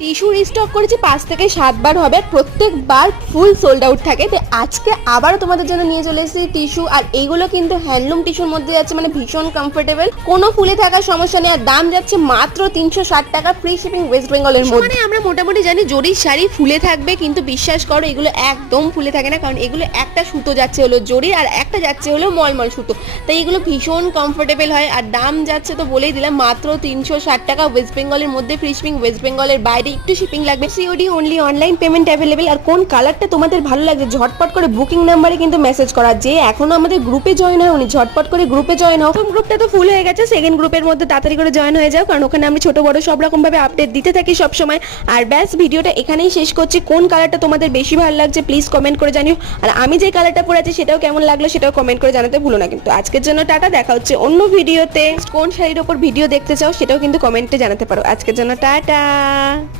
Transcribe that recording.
Tissue restock করেছি 5 থেকে 7 বার হবে, আর প্রত্যেকবার ফুল সোল্ড আউট থাকে। তো আজকে আবারও তোমাদের জন্য নিয়ে চলে এসেছি টিস্যু, আর এইগুলো কিন্তু হ্যান্ডলুম টিস্যুর মধ্যে যাচ্ছে, মানে ভীষণ কমফোর্টেবল, কোনো ফুলে থাকার সমস্যা নেই। আর দাম যাচ্ছে মাত্র 360 টাকা, ফ্রি শিপিং ওয়েস্ট বেঙ্গলের মধ্যে। মানে আমরা মোটামুটি জানি জরির শাড়ি ফুলে থাকবে, কিন্তু বিশ্বাস করো এগুলো একদম ফুলে থাকে না, কারণ এগুলো একটা সুতো যাচ্ছে হলো জরির আর একটা যাচ্ছে হলো মলমল সুতো, তাই এগুলো ভীষণ কমফোর্টেবল হয়। আর দাম যাচ্ছে তো বলেই দিলাম মাত্র 360 টাকা ওয়েস্ট বেঙ্গলের মধ্যে, ফ্রি শিপিং ওয়েস্ট বেঙ্গলের বাইরে একটু শিপিং লাগবে, COD only, online payment available. আর কোন কালারটা তোমাদের ভালো লাগছে ঝটপট করে বুকিং নাম্বারে কিন্তু মেসেজ করা। যে এখনো আমাদের গ্রুপে জয়েন হয় উনি ঝটপট করে গ্রুপে জয়েন হও। প্রথম গ্রুপটা তো ফুল হয়ে গেছে, সেকেন্ড গ্রুপের মধ্যে তাড়াতাড়ি করে জয়েন হয়ে যাও, কারণ ওখানে আমি ছোট বড় সব রকম ভাবে আপডেট দিতে থাকি সব সময়। আর ব্যাস ভিডিওটা এখানেই শেষ করছি। কোন কালারটা তোমাদের বেশি ভালো লাগছে প্লিজ কমেন্ট করে জানিও, আর আমি যে কালারটা পরে আছি সেটাও কেমন লাগলো সেটাও কমেন্ট করে জানাতে ভুলো না। কিন্তু আজকের জন্য টাটা, দেখা হচ্ছে অন্য ভিডিওতে। কোন শাড়ির ওপর ভিডিও দেখতে চাও সেটাও কিন্তু কমেন্টে জানাতে পারো। আজকের জন্য টাটা।